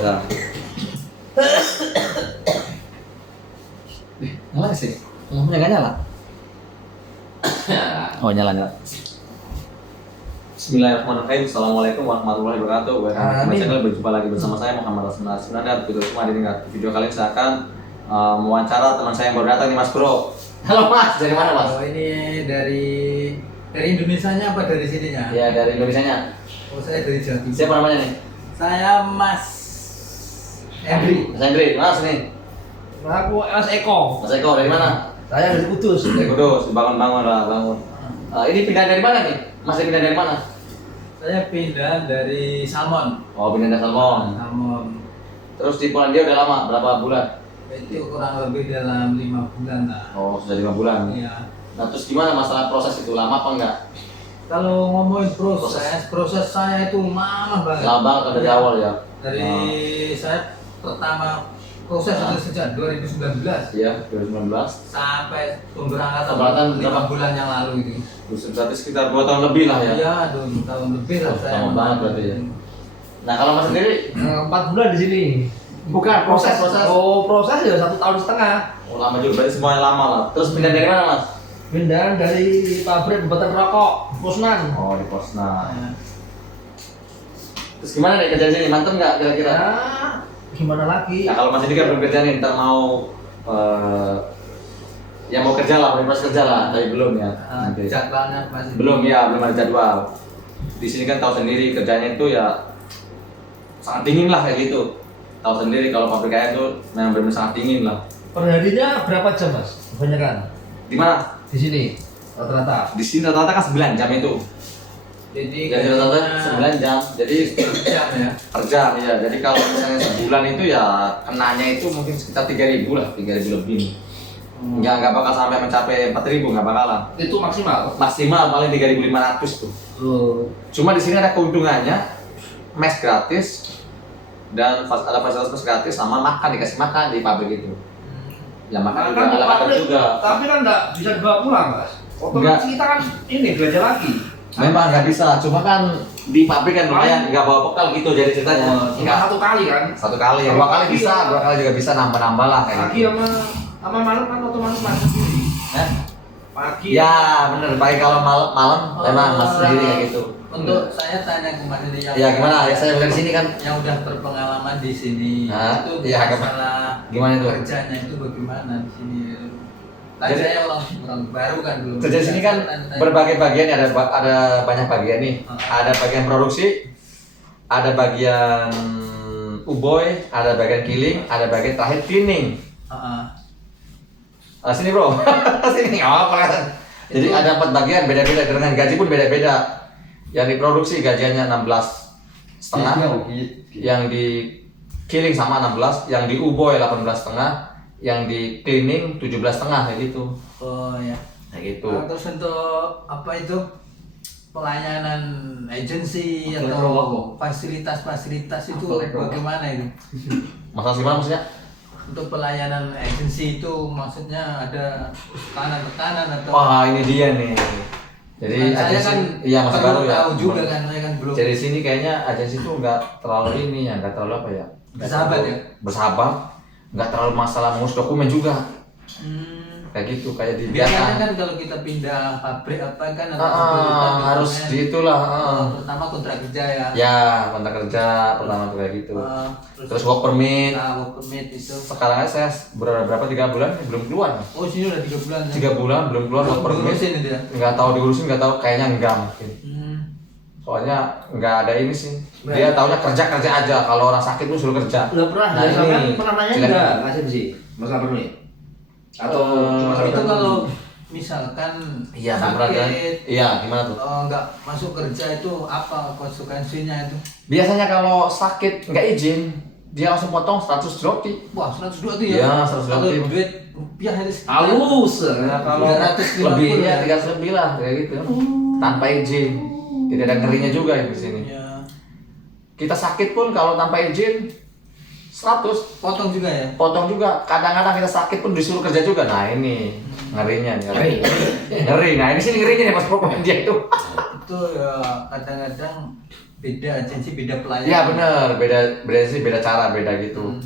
Ya. Nyala sih? Lampunya nggak nyala? Oh nyala. Bismillahirrahmanirrahim. Assalamualaikum warahmatullahi wabarakatuh. Welcome to channel. Berjumpa lagi bersama saya Muhammad Rasulullah dan video semua video kali ini saya akan mewawancara teman saya yang baru datang nih, Mas Bro. Halo Mas, dari mana Mas? Oh, ini dari Indonesianya apa dari sininya? Ya dari Indonesianya. Oh, saya dari Jawa Timur. Siapa namanya nih? Saya Mas Henry. Mas Hendri, Mas nih. Aku Mas Eko. Mas Eko dari mana? Saya dari Kudus. Dari Kudus. Bangun lah, bangun. Ini pindah dari mana nih? Mas pindah dari mana? Saya pindah dari Salmon. Oh, pindah dari Salmon. Salmon. Terus di Polandia udah lama, berapa bulan? Itu kurang lebih dalam 5 bulan lah. Oh, sudah 5 bulan. Iya. Nah, terus gimana masalah proses itu? Lama apa enggak? Kalau ngomongin proses saya itu lama banget. Lama banget dari awal ya. Dari saya pertama proses itu sejak 2019. Iya, 2019. Sampai pemberangkatan Pemberangkatan 5 berapa? bulan yang lalu itu. Berarti sekitar 2 tahun lebih lah ya. Iya, 2 tahun lebih lah saya. Lama banget berarti ya. Nah, kalau Mas sendiri 4 bulan di sini. bukan proses. Oh, proses ya 1,5 tahun. Oh, lama juga, berarti semuanya lama lah. Terus pindah dari mana, Mas? Pindah dari pabrik pembuatan rokok, Posnan. Oh, di Posna. Nah, Terus gimana nih kerja di sini? Mantep nggak kira-kira? Ya, gimana lagi? Nah, kalau Mas ini kan belum kerja nih, ntar mau ya mau kerja lah, mau proses kerja lah, tapi belum ya. Nanti. jadwalnya masih Belum ya, belum ada jadwal. Di sini kan tahu sendiri kerjanya itu ya sangat dingin lah kayak gitu. Tahu sendiri kalau pabrik kayak itu memang benar sangat dingin lah. Perharinya berapa jam, Mas? Kebanyakan Di mana? di sini rata-rata. Di sini rata-rata kan 9 jam itu. jadi Jadi rata-rata 9 jam. Jadi jam ya. per jam ya. Jadi kalau misalnya sebulan itu ya kenanya itu mungkin sekitar 3.000 lah, 3.000 lebih. Nggak bakal sampai mencapai 4.000, nggak bakalan. Itu maksimal. Maksimal paling 3.500 tuh. Cuma di sini ada keuntungannya, mes gratis dan ada fasilitas mes gratis sama makan, dikasih makan di pabrik itu. Ya makan juga, Kan di ala pabrik, juga. tapi kan enggak bisa dibawa pulang, Mas. Otomatis kita kan ini belanja lagi. Memang nggak bisa, cuma kan di pabrik kan lumayan nggak bawa bekal gitu jadi ceritanya. Cuma satu kali kan. Satu kali, ya, 2 kali bisa, 2 kali juga bisa nambah-nambah lah kayak Pagi gitu. sama malam kan otomatis masak sendiri. Hah? Pagi. Ya bener, baik kalau malam memang mas sendiri kayak gitu. Untuk saya tanya ke Mas ini yang Ya gimana? Ya saya dari sini kan. yang udah berpengalaman di sini Nah, itu iya, masalah gimana itu? kerjanya itu bagaimana di sini? Tadi Jadi- saya orang baru kan belum. Kerja di sini kan berbagai bagian, ada banyak bagian nih. Ada bagian produksi, ada bagian uboy, ada bagian killing, ada bagian terakhir cleaning. Sini bro, sini nggak apa-apa kan. Jadi Itu- ada 4 bagian, beda-beda dengan gaji pun beda-beda. Yang di produksi gajinya 16,5, yang di killing sama 16, yang di uboy 18,5, yang di cleaning 17,5 kayak gitu. Oh ya. Kayak gitu. Terus untuk apa itu pelayanan agensi Apa atau itu? fasilitas-fasilitas itu Apa itu? bagaimana itu? Masalah gimana maksudnya? Untuk pelayanan agensi itu maksudnya ada tekanan-tekanan atau Wah ini dia nih. Jadi saya agensi, kan iya masih perlu baru ya. tahu juga kan, saya kan belum. Jadi sini kayaknya agensi itu nggak terlalu ini ya, nggak terlalu apa ya? Nggak Bersahabat terlalu- ya? Bersahabat, nggak terlalu masalah ngurus dokumen juga. Kayak gitu, kayak di Biasanya kan kalau kita pindah pabrik apa kan harus di itulah. pertama kontrak kerja ya. Ya kontrak kerja pertama tuh kayak gitu. Terus Terus work permit. work permit itu. Sekarang aja saya berapa 3 bulan belum keluar. Oh sini udah 3 bulan. 3 bulan belum keluar work permit. Diurusin itu ya? Nggak tahu diurusin, nggak tahu, kayaknya enggak mungkin. Soalnya nggak ada ini sih. Dia taunya kerja aja. Kalau orang sakit pun suruh kerja. Udah pernah, Nah, misalkan ini. pernah nanya Silakan. enggak ngasih sih? Masalah permit? Atau cuma Itu sekedar kalau misalkan Iya, benar kan? sakit, Iya, gimana tuh? nggak masuk kerja itu apa konsekuensinya itu? Biasanya kalau sakit nggak izin, dia langsung potong 100 roti. Wah 102 tuh ya? Iya, 102 Kalau tuh. duit rupiah itu sekitar halus. Nah, kalau 350 lebihnya ya? 300 lebih lah kayak gitu. Tanpa izin. Tidak ada ngerinya juga di sini. Ya. Kita sakit pun kalau tanpa izin 100. Potong juga ya? Potong juga. Kadang-kadang kita sakit pun disuruh kerja juga. Nah ini ngerinya nih. Ngeri. Nah ini sini ngerinya nih pas pokoknya dia itu. Itu ya kadang-kadang beda agensi, beda pelayanan. Iya benar, beda sih, beda cara, beda gitu.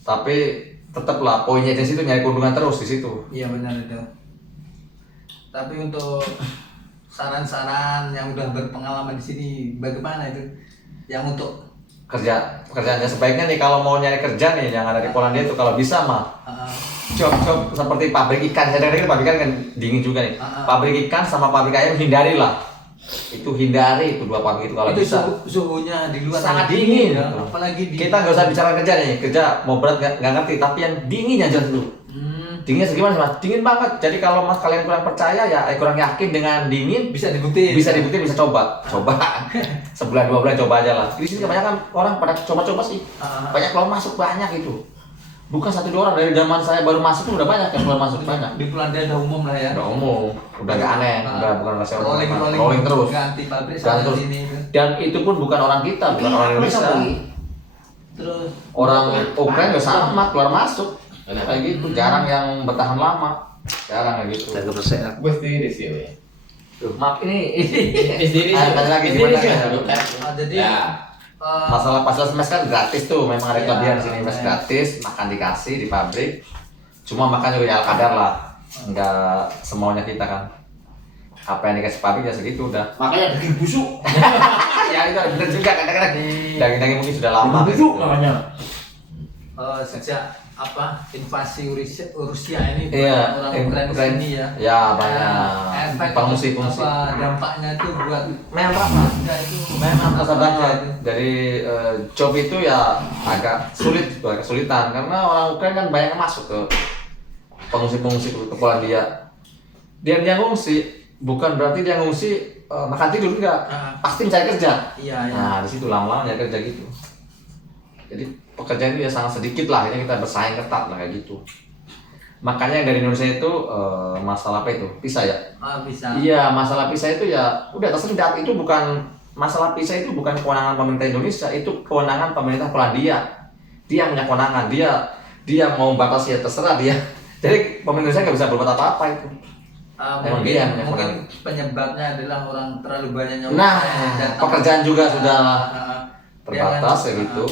Tapi tetaplah poinnya agensi itu nyari keuntungan terus di situ. Iya benar itu. Tapi untuk saran-saran yang udah berpengalaman di sini bagaimana itu? Yang untuk Pekerjaannya sebaiknya nih kalau mau nyari kerja nih yang ada di Polandia itu kalau bisa mah job seperti pabrik ikan. Saya dengar pabrik ikan kan dingin juga nih. Pabrik ikan sama pabrik ayam hindarilah. Hindari itu 2 pabrik itu kalau itu bisa. Suhunya di luar Sangat dingin. ya. Apalagi di Kita nggak usah bicara kerja nih, kerja mau berat nggak ngerti, tapi yang dingin aja dulu. Dinginnya segimana sih mas? Dingin banget. Jadi kalau mas kalian kurang percaya ya, kurang yakin dengan dingin, bisa dibuktiin. bisa coba. Sebulan 2 bulan coba aja lah. Di sini kebanyakan orang pada coba-coba sih. Banyak keluar masuk banyak itu. Bukan 1-2 orang, dari zaman saya baru masuk tuh udah banyak yang keluar masuk banyak. Di Polandia udah umum lah ya. Udah umum, udah nggak aneh, udah bukan rahasia umum. Rolling terus. Ganti pabrik Ganti sana terus. sini. Dan itu pun bukan orang kita, bukan orang Indonesia. Terus Orang Ukraina juga sama keluar masuk. Kayak gitu, jarang yang bertahan lama. Jarang kayak gitu. Gue sendiri sih, we. Tuh, maaf ini. Sendiri sih. Tanya lagi Sendiri gimana sih. kan? jadi Ya. Masalah fasilitas mes kan gratis tuh, memang ada Iya, kelebihan di sini mes iya. gratis, makan dikasih di pabrik. Cuma makan juga ya ala kadar lah, nggak semuanya kita kan. Apa yang dikasih pabrik ya segitu udah. Makanya daging busuk. Ya itu bener juga kadang-kadang daging-daging mungkin sudah lama. Daging busuk gitu. namanya. sejak invasi Rusia ini Iya, orang Ukraina Ukraina. sini ya. Ya banyak. Efek Pengungsi. apa dampaknya itu buat Memang warga itu memang terasa apa banget. aja itu? Dari job itu ya agak kesulitan karena orang Ukraina kan banyak yang masuk ke pengungsi ke Polandia. Dia ngungsi bukan berarti dia ngungsi makan tidur enggak, pasti mencari kerja. Iya, iya. Nah di situ lama-lama nyari kerja gitu. Jadi pekerjaan itu ya sangat sedikit lah, ini kita bersaing ketat lah kayak gitu. Makanya yang dari Indonesia itu masalah apa itu? Visa ya? Bisa. Iya, masalah visa itu ya udah tersendat. Itu bukan masalah visa, itu bukan kewenangan pemerintah Indonesia, itu kewenangan pemerintah Polandia. Dia punya kewenangan, dia mau batasi ya terserah dia. Jadi pemerintah Indonesia nggak bisa berbuat apa-apa itu. Emang dia yang punya mungkin kewenangan. penyebabnya adalah orang terlalu banyaknya Nah, yang datang. pekerjaan juga sudah Dia kan, terbatas ya gitu.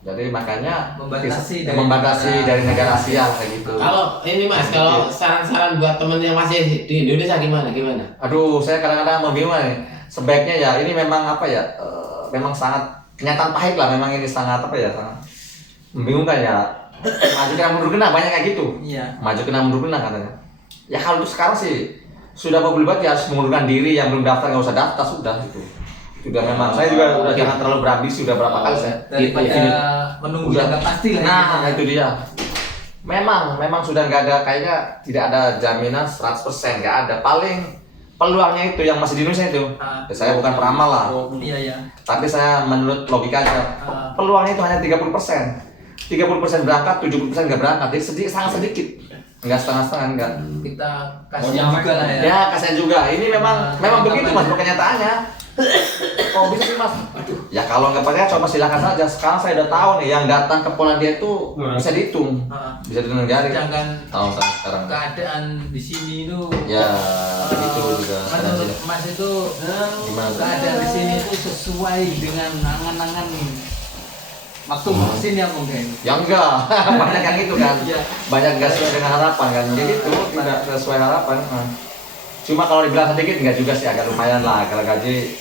Jadi makanya Membatasi dari negara Asia kayak gitu. Kalau ini mas, kalau saran-saran buat temen yang masih di Indonesia gimana? Aduh, saya kadang-kadang membingung nih. Sebaiknya ya ini memang apa ya? Memang sangat kenyataan pahit lah. Memang ini sangat apa ya? Sangat membingungkan ya. Maju kena mundur kena banyak kayak gitu. Iya. Maju kena mundur kena katanya. Ya kalau sekarang sih sudah mau berlibat ya harus mengundurkan diri, yang belum daftar nggak usah daftar sudah gitu. Sudah memang saya juga udah jangan terlalu berambisi, sudah berapa kali saya Daripada menunggu yang nggak pasti lah. Nah, itu dia. Memang sudah nggak ada, kayaknya tidak ada jaminan 100%, nggak ada. Paling peluangnya itu yang masih di Indonesia itu. Ya, saya bukan peramal lah. Iya, iya. Tapi saya menurut logikanya peluangnya itu hanya 30%. 30% berangkat, 70% nggak berangkat. Jadi sangat sedikit. Nggak setengah-setengah, enggak. Kita kasih juga lah ya. Ya, kasihan juga. Ini memang begitu Mas kenyataannya. Kok bisa sih Mas? Ya kalau nggak percaya coba silakan saja. Sekarang saya udah tahu nih yang datang ke Polandia itu bisa dihitung. Bisa dihitung jari. Jangan Tahu saya sekarang. keadaan di sini itu. Ya, begitu juga. Menurut Mas itu Gimana? keadaan di sini itu sesuai dengan angan-angan waktu mau kesini ya mungkin. Ya enggak, banyak yang gitu kan. Iya. Banyak nggak sesuai dengan harapan kan. Jadi itu tidak sesuai harapan. Cuma kalau dibilang sedikit enggak juga sih, agak lumayan lah. Kalau gaji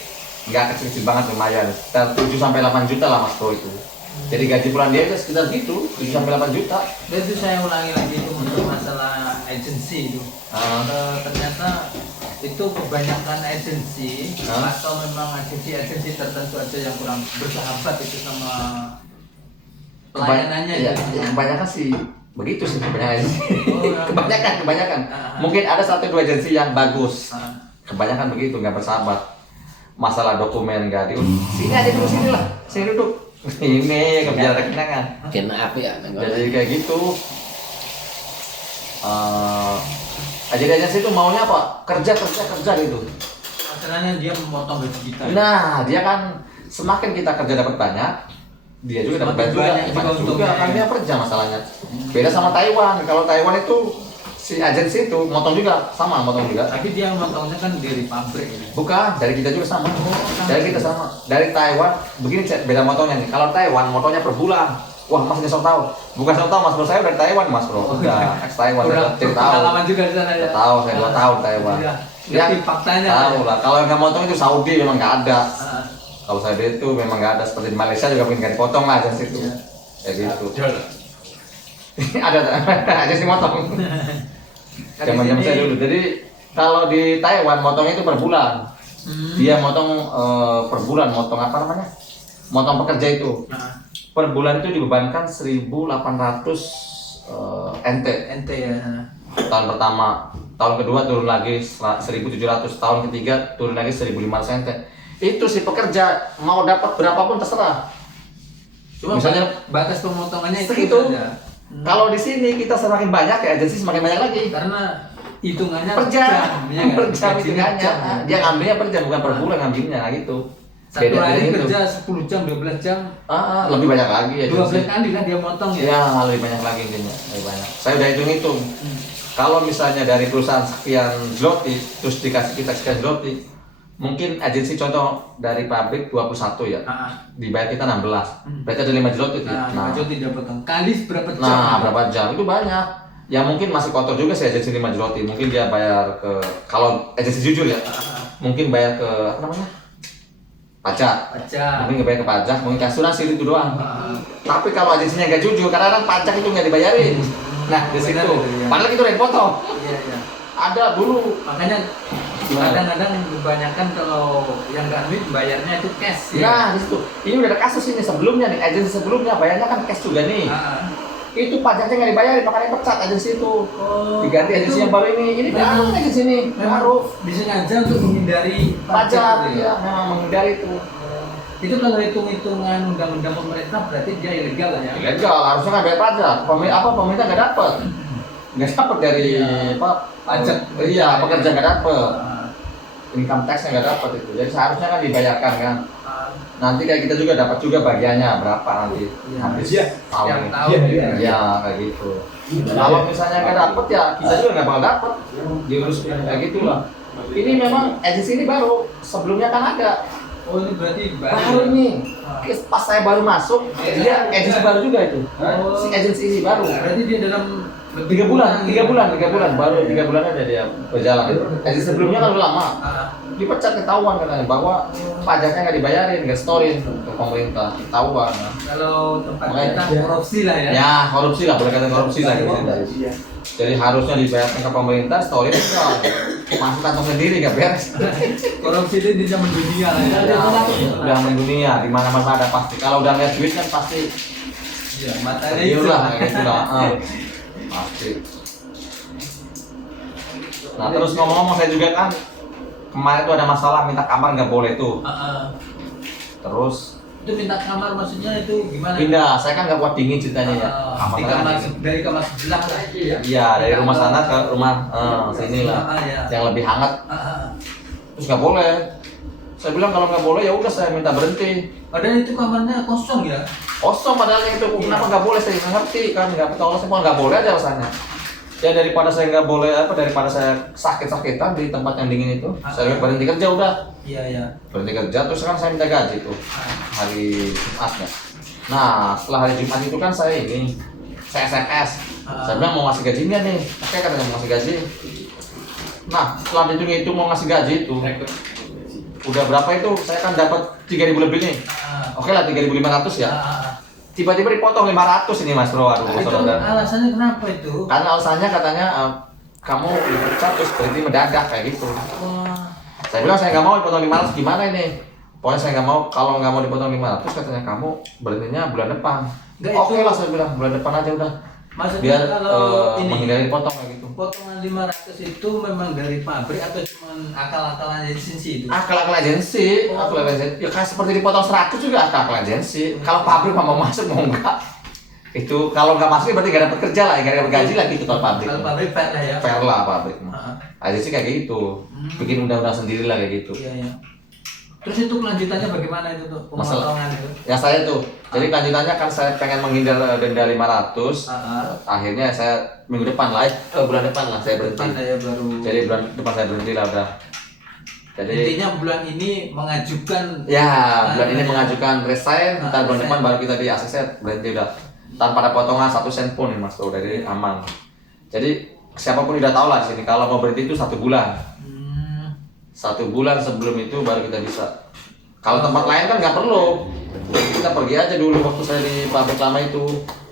enggak kecil-kecil banget, lumayan. Sekitar 7-8 juta lah Mas Bro itu. Jadi gaji Polandia itu sekitar gitu, 7-8 juta. Dan itu saya ulangi lagi itu untuk masalah agensi itu. Ternyata itu kebanyakan agensi atau memang agensi tertentu aja yang kurang bersahabat itu sama pelayanannya. Ya, gitu. kebanyakan sih begitu sih kebanyakan. ya. kebanyakan. Mungkin ada 1-2 agensi yang bagus. Kebanyakan begitu, nggak bersahabat. Masalah dokumen nggak diurus. Sini aja dulu, sini lah, sini duduk. Ini kebijakan kenangan. Kena apa ya? Jadi kayak gitu. Agensi itu maunya apa? Kerja gitu. Masalahnya dia memotong gaji kita. Nah, dia kan semakin kita kerja dapat banyak, dia juga dapat Semakin juga, banyak juga banyak juga untungnya, kan ya. dia kerja masalahnya. Beda sama Taiwan. Kalau Taiwan itu si agensi itu motong juga sama, motong juga. Tapi dia motongnya kan dari pabrik ini. Bukan, dari kita juga sama. Dari kita sama. Dari Taiwan, begini Cek, beda motongnya nih. Kalau Taiwan motongnya per bulan. Wah, Mas ini sok tahu. Bukan sok tahu, Mas bro saya dari Taiwan, Mas bro. Udah, ex Taiwan Udah saya tahu. pengalaman juga di sana ya. Udah tahu, saya 2 tahun Taiwan. Iya. Ya, Ngerti faktanya. tahu lah. Kalau yang nggak motong itu Saudi memang nggak ada. Ah, Kalau saya itu memang nggak ada, seperti di Malaysia juga mungkin nggak dipotong lah aja situ. Iya. Kayak gitu. Ada sih motong. Zaman-zaman saya dulu. Jadi kalau di Taiwan motongnya itu per bulan. Dia motong per bulan, motong apa namanya? Motong pekerja itu. Nah, Per bulan itu dibebankan 1.800 NT. ente ya. Tahun pertama, tahun kedua turun lagi 1.700, tahun ketiga turun lagi 1.500 NT. Itu si pekerja mau dapat berapapun terserah. Cuma Misalnya batas pemotongannya itu segitu. saja. Kalau di sini kita semakin banyak ya agensi semakin banyak lagi. Karena hitungannya Per jam, ya kan? per jam Gajinya hitungannya. jam, ya. Dia ngambilnya per jam bukan per bulan ngambilnya gitu. Satu hari gitu. kerja 10 jam, 12 jam, Lebih banyak lagi ya. 12 kali kan dia motong ya. Ya, lebih banyak lagi intinya, lebih banyak. Saya udah hitung-hitung. Kalau misalnya dari perusahaan sekian zloty, terus dikasih kita sekian zloty, mungkin agensi contoh dari pabrik 21 ya, dibayar kita 16. Berarti ada 5 zloty tuh. Nah, nah tidak potong. Kali berapa jam? Nah, berapa jam? Itu banyak. Ya mungkin masih kotor juga sih agensi 5 zloty. Mungkin dia bayar ke, kalau agensi jujur ya, mungkin bayar ke apa namanya? Pajak. Mungkin nggak bayar ke pajak, mungkin asuransi itu doang. Tapi kalau agensinya nggak jujur, kadang-kadang pajak itu nggak dibayarin. Nah, di situ. Benar itu, ya. Padahal itu udah dipotong. Iya, iya. Ada dulu. Makanya kadang-kadang kebanyakan kalau yang nggak duit bayarnya itu cash ya. Nah, di situ. Ini udah ada kasus ini sebelumnya nih, agensi sebelumnya bayarnya kan cash juga nih. Itu pajaknya nggak dibayarin, makanya pecat agensi itu. Diganti agensi yang baru ini baru agensi ini baru disengaja untuk menghindari pajak. itu Ya, memang menghindari itu. Itu kalau hitung-hitungan undang-undang pemerintah berarti dia ilegal lah ya. Ilegal, harusnya nggak bayar pajak. Pemerintah nggak dapat. Nggak dapat dari apa? Pajak. Iya, pekerja nggak dapat. Income tax-nya nggak dapat itu. Jadi seharusnya kan dibayarkan kan. Nanti kayak kita juga dapat juga bagiannya berapa nanti habis tahun. Yang tahu Ya kayak gitu. Kalau misalnya nggak dapat ya kita juga nggak bakal dapat. Diurus kayak gitulah. Ini memang agensi ini baru. Sebelumnya kan ada. Oh ini berarti Baru ini. Pas saya baru masuk, dia agensi baru juga itu. Si agensi ini baru. Berarti dia dalam 3 bulan baru 3 bulan aja dia berjalan itu. Agensi sebelumnya kan udah lama. Dipecat, ketahuan katanya bahwa pajaknya nggak dibayarin, nggak storin ke pemerintah, ketahuan. Kalau tempat Makanya- kita korupsi lah ya. Ya korupsi lah, boleh kata korupsi lah gitu. Jadi harusnya dibayarkan ke pemerintah, storin enggak masuk kantong sendiri nggak beres. Korupsi itu di zaman dunia lah ya. Ya, udah mendunia, di mana mana ada pasti. Kalau udah lihat duit kan pasti. Iya, matanya Iya itu lah, kayak gitu lah. Pasti. Nah terus ngomong-ngomong saya juga kan kemarin tuh ada masalah minta kamar nggak boleh tuh. Terus itu minta kamar maksudnya itu gimana? pindah, saya kan nggak kuat dingin ceritanya ya. Di saya kamar dingin. dari kamar sebelah lah ya. Iya dari rumah sana ke rumah sini lah, Iya. yang lebih hangat. Terus nggak boleh. Saya bilang kalau nggak boleh ya udah saya minta berhenti. Padahal itu kamarnya kosong ya. Kosong padahal itu kenapa nggak boleh saya nggak ngerti kan nggak tahu sih nggak boleh aja alasannya. Ya daripada saya nggak boleh daripada saya sakit-sakitan di tempat yang dingin itu, saya berhenti kerja udah. Iya iya. Berhenti kerja terus kan saya minta gaji tuh hari Jumatnya. Nah setelah hari Jumat itu kan saya SMS. Saya bilang mau ngasih gaji nggak nih? Oke katanya mau ngasih gaji. Nah setelah dihitung mau ngasih gaji itu udah berapa itu? Saya kan dapat 3.000 lebih nih. Oke lah 3.500 ya. Tiba-tiba dipotong 500 ini Mas Bro. Aduh, Itu saudara. alasannya kenapa itu? Karena alasannya katanya kamu dipecat terus berhenti mendadak kayak gitu. Wah. Saya bilang saya nggak mau dipotong 500 gimana ini? Pokoknya saya nggak mau, kalau nggak mau dipotong 500 katanya kamu berhentinya bulan depan. Nggak, Oke itu- lah saya bilang bulan depan aja udah. Maksudnya Biar kalau ini menghindari dipotong kayak gitu. potongan 500 itu memang dari pabrik atau cuma akal-akalan agensi itu? Akal-akal agensi, akal agensi. Ya kayak seperti dipotong 100 juga akal agensi. Kalau pabrik mau masuk mau enggak. Itu kalau nggak masuk berarti nggak dapat kerja lah, nggak dapat gaji lagi itu kalau pabrik. Kalau pabrik fair lah ya. Fair lah pabrik mah. Agensi kayak gitu. Bikin undang-undang sendiri lah kayak gitu. Iya iya. Terus itu kelanjutannya bagaimana itu tuh Masalah. pemotongan itu? Ya saya tuh Jadi lanjutannya kan saya pengen menghindar denda 500. Akhirnya saya minggu depan lah, bulan depan lah saya berhenti. Saya baru. Jadi bulan depan saya berhenti lah udah. Jadi Intinya bulan ini mengajukan. ya bulan ini mengajukan resign, ntar bulan depan baru kita di ACC berhenti udah. Tanpa ada potongan 1 sen pun nih mas tuh, dari aman. Jadi siapapun udah tahu lah di sini kalau mau berhenti itu 1 bulan. 1 bulan sebelum itu baru kita bisa. Kalau tempat lain kan nggak perlu. Kita pergi aja dulu waktu saya di pabrik lama itu.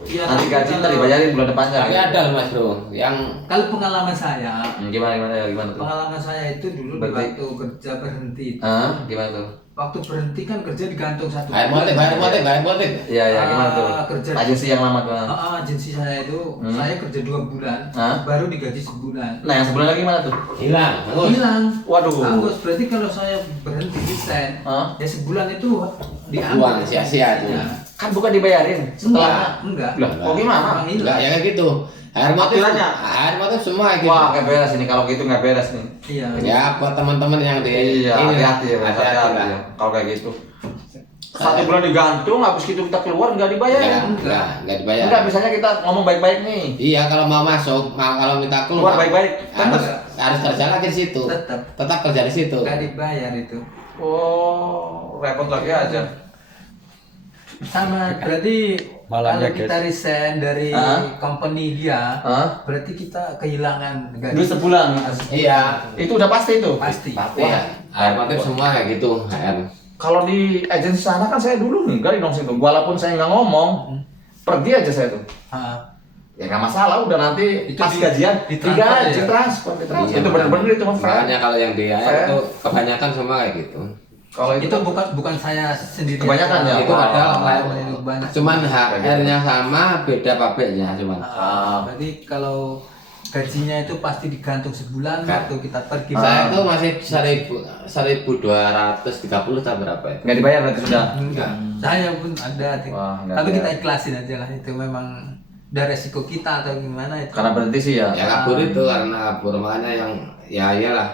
Iya, Nanti gaji ntar dibayarin bulan depannya. Tapi ada loh mas bro, yang Kalau pengalaman saya, Gimana tuh? pengalaman saya itu dulu Berarti- waktu kerja berhenti itu. Gimana tuh? Waktu berhenti kan kerja digantung 1 air motif. Iya ya gimana tuh? Kerja Agensi yang lama tuh. agensi saya itu saya kerja 2 bulan, baru digaji sebulan. Nah yang sebulan lagi gimana tuh? hilang. Hilang. Waduh. Anggus, berarti kalau saya berhenti desain, ya sebulan itu Buang diambil. sia-sia tuh. Ya. Kan bukan dibayarin setelah. Enggak. Lah, kok gimana? Hilang. Enggak, ya kayak gitu. Air motif semua kayak gitu. Wah, nggak beres ini kalau gitu nggak beres nih. Iya. Ya buat teman-teman yang di Iya, ini lah, hati-hati ya, Mas. hati-hati Hati-hati lah. ya. Kalau kayak gitu. 1 bulan digantung, habis itu kita keluar nggak dibayar. Enggak dibayar. Enggak, misalnya kita ngomong baik-baik nih. Iya, kalau mau masuk, kalau minta Keluar keluar baik-baik. harus kerja lagi di situ. Tetap kerja di situ. Enggak dibayar itu. Oh, repot lagi aja. Sama berarti Malamnya, kalau kita resign dari company dia, berarti kita kehilangan gaji. Dulu sebulan. Iya, Itu udah pasti itu. Pasti. pasti ya. Air motif semua kayak gitu. Kalau di agensi sana kan saya dulu nih, gali dong situ. Walaupun saya nggak ngomong, pergi aja saya tuh. Ya nggak masalah, udah nanti Itu pas gajian ditransfer ya? transfer. Iya, Itu benar-benar itu mah fair. Makanya kalau yang di air itu kebanyakan semua kayak gitu. Kalau Itu bukan saya sendiri. Kebanyakan ya? Itu ada banyak. cuman HR-nya sama, beda pabriknya cuman. Berarti kalau gajinya itu pasti digantung sebulan waktu kita pergi. Saya tuh masih 1.230 atau berapa itu? nggak dibayar berarti sudah. Enggak. Saya pun ada. Wah, nggak Tapi ada. kita ikhlasin aja lah, itu memang udah resiko kita atau gimana itu. Karena berhenti sih ya. Ya kabur itu karena kabur, makanya yang ya iyalah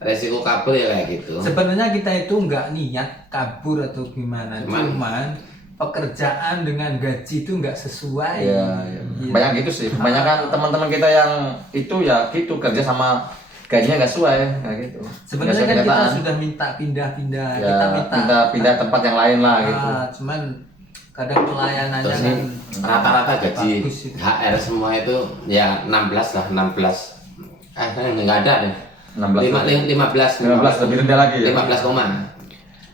resiko kabur ya kayak gitu. Sebenarnya kita itu nggak niat kabur atau gimana, cuman pekerjaan dengan gaji itu nggak sesuai. Iya, iya. Banyak gitu sih. Kebanyakan teman-teman kita yang itu ya gitu kerja sama gajinya nggak sesuai kayak gitu. Sebenarnya Nggak kan sesuai kita kenyataan. sudah minta pindah-pindah, Ya, kita minta pindah tempat yang lain lah gitu. Cuman kadang pelayanannya Terus kan ini rata-rata gaji bagus itu. HR semua itu ya 16 lah, 16. Enggak ada deh. 16 15 lebih rendah lagi ya. 15 koma.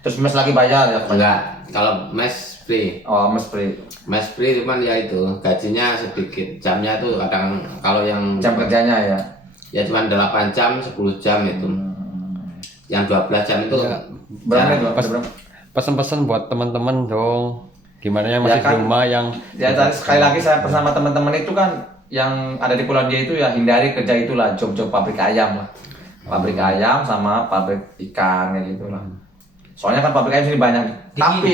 Terus mes lagi bayar ya. Enggak, kalau mes free. Oh, mes free. Mes free cuman ya itu gajinya sedikit. Jamnya tuh kadang kalau yang Jam kerjanya ya. ya cuman 8 jam, 10 jam itu. Yang 12 jam itu Berapa jarang. itu? Pas- Berapa? Pesan-pesan buat teman-teman dong. Gimana yang masih kan, di rumah yang Ya tadi sekali lagi saya bersama teman-teman itu kan yang ada di Polandia itu ya hindari kerja itulah job-job pabrik ayam lah. Pabrik ayam sama pabrik ikan kayak gitu lah. Soalnya kan pabrik ayam sini banyak. Dingin. Tapi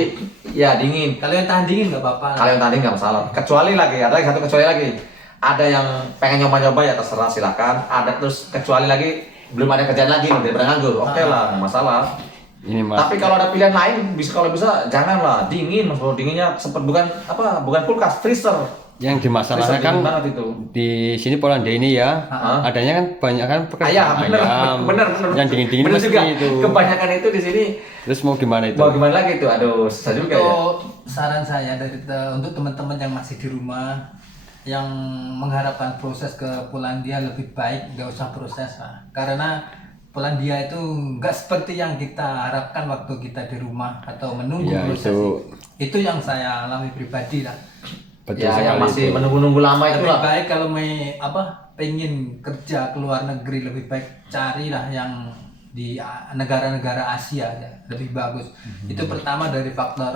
ya dingin. Kalau yang tahan dingin nggak apa-apa. Kalian tadi nggak masalah. Kecuali lagi ada lagi satu kecuali lagi. Ada yang pengen nyoba-nyoba ya terserah silakan. Ada terus kecuali lagi belum ada kerjaan lagi daripada nganggur. Oke lah, nggak masalah. ini mas. Tapi kalau ada pilihan lain, kalau bisa janganlah dingin, mas. Kalau dinginnya sempat bukan kulkas, freezer. Yang dimasalahkan Freezer kan dingin banget itu. di sini Polandia ini ya, adanya kan banyak kan pekerjaan Bener. yang dingin-dingin Bener mesti juga. itu. Kebanyakan itu di sini. Terus mau gimana itu? Mau gimana lagi itu? Aduh, susah juga ya. Saran saya untuk teman-teman yang masih di rumah yang mengharapkan proses ke Polandia lebih baik, nggak usah proses lah. Karena Polandia itu nggak seperti yang kita harapkan waktu kita di rumah atau menunggu Ya, proses itu. itu yang saya alami pribadi lah. Betul Ya, yang sekali masih itu. menunggu-nunggu lama itu Lebih lah. baik kalau pengen kerja ke luar negeri, lebih baik carilah yang di negara-negara Asia aja, lebih bagus. Itu pertama dari faktor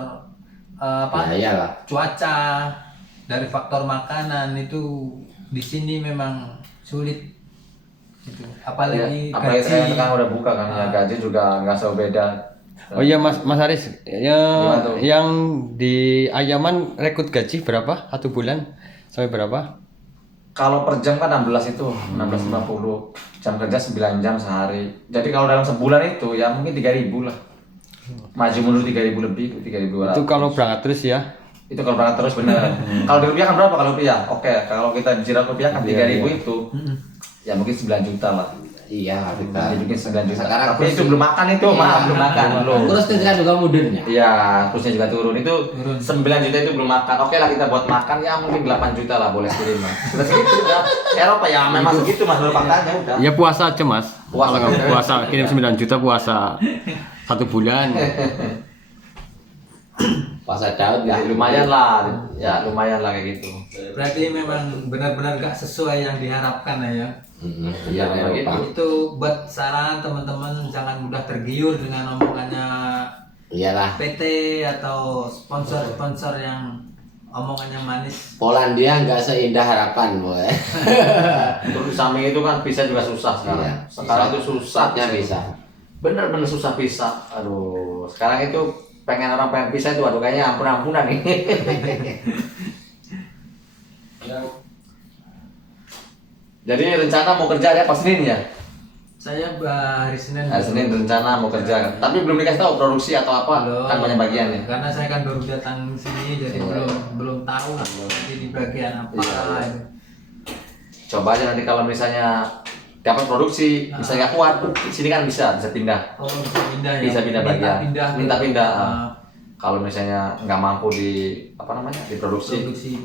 Ya iyalah. cuaca, dari faktor makanan itu di sini memang sulit gitu. Apalagi Apalagi saya gaji. sekarang udah buka kan, ya gaji juga nggak jauh beda. Oh iya Mas Aris, ya, Gimana tuh? yang di Ayaman rekrut gaji berapa? 1 bulan sampai berapa? Kalau per jam kan 16 itu, 16.50. Jam kerja 9 jam sehari. Jadi kalau dalam sebulan itu ya mungkin 3.000 lah. Maju mundur 3.000 lebih, 3.200. Itu kalau berangkat terus ya? Itu kalau berangkat terus bener. Kalau di rupiah kan berapa kalau rupiah? Oke, kalau kita bicara rupiah kan 3.000 itu. Ya mungkin 9 juta lah. Iya, Jadi kita. mungkin 9 juta. Sekarang Tapi itu belum makan itu, belum makan belum. Terus kan juga mudunnya. Iya, terusnya juga turun. Itu 9 juta itu belum makan. Oke lah kita buat makan ya mungkin 8 juta lah boleh kirim Mas. Sudah segitu udah. Eropa ya memang segitu Mas, menurut faktanya udah. Ya puasa aja mas. Puasa. Kalau nggak puasa kirim 9 juta puasa 1 bulan. Puasa Daud Ya lumayan lah. Ya lumayan lah kayak gitu. Berarti memang benar-benar gak sesuai yang diharapkan ya. Iya, memang gitu. Itu buat saran teman-teman jangan mudah tergiur dengan omongannya Iyalah. PT atau sponsor-sponsor yang omongannya manis. Polandia nggak seindah harapan, boy. Terus samping itu kan pisah juga susah sekarang. Iya. Sekarang itu susahnya bisa. Bener-bener susah pisah. Aduh, sekarang itu pengen orang pengen pisah itu aduh kayaknya ampun-ampunan nih. Jadi rencana mau kerja ya pas Senin ya? Saya hari Senin. Hari Senin rencana mau kerja, tapi belum dikasih tahu produksi atau apa, Belum. kan banyak bagiannya. Karena saya kan baru datang sini jadi Iya. belum tahu lah nanti di bagian apa. Iya. Coba aja nanti kalau misalnya dapat produksi, misalnya nggak kuat, sini kan bisa pindah. Oh, bisa pindah ya. Bisa pindah bagian. Minta pindah. Ah, Kalau misalnya nggak mampu di apa namanya diproduksi, produksi.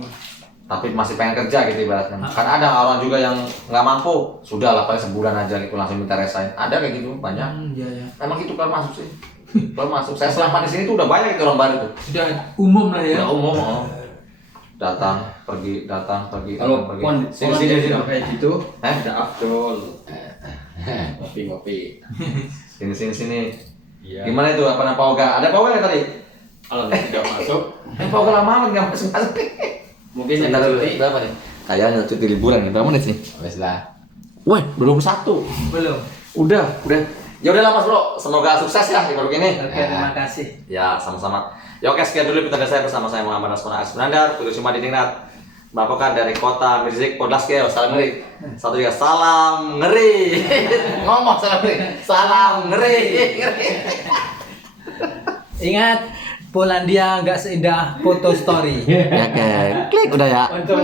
tapi masih pengen kerja gitu ibaratnya. Kan ada orang juga yang nggak mampu, sudah lah paling sebulan aja gitu langsung minta resign. Ada kayak gitu banyak. Iya ya. Emang itu keluar masuk sih. Keluar masuk. Saya selama di sini tuh udah banyak itu orang baru tuh. Sudah umum lah ya. Udah umum. Oh. Datang pergi. Kalau datang, pergi. Sini. kayak gitu, Eh? ada Abdul. Ngopi-ngopi. Sini. Iya. Gimana itu apa nama Pauga? Ada Pauga nggak tadi? Kalau tidak masuk, Pauga lama amat nggak masuk. mungkin Sebentar, ada cuti. berapa nih? Kayaknya cuti liburan berapa menit sih? Wes lah. Wah, 21. Belum. Udah. Ya udahlah Mas Bro, semoga sukses ya di produk ini. Oke, terima kasih. Ya, sama-sama. Ya oke, sekian dulu episode saya bersama saya Muhammad Asmana Asmanandar, Kudu Cuma Diningrat. Melaporkan dari kota Mirzik Podlaskeo, salam ngeri. Satu juga salam ngeri. Ngomong salam ngeri. Salam ngeri. Ingat, Polandia nggak seindah foto story. Ya, oke. Klik udah ya. Untuk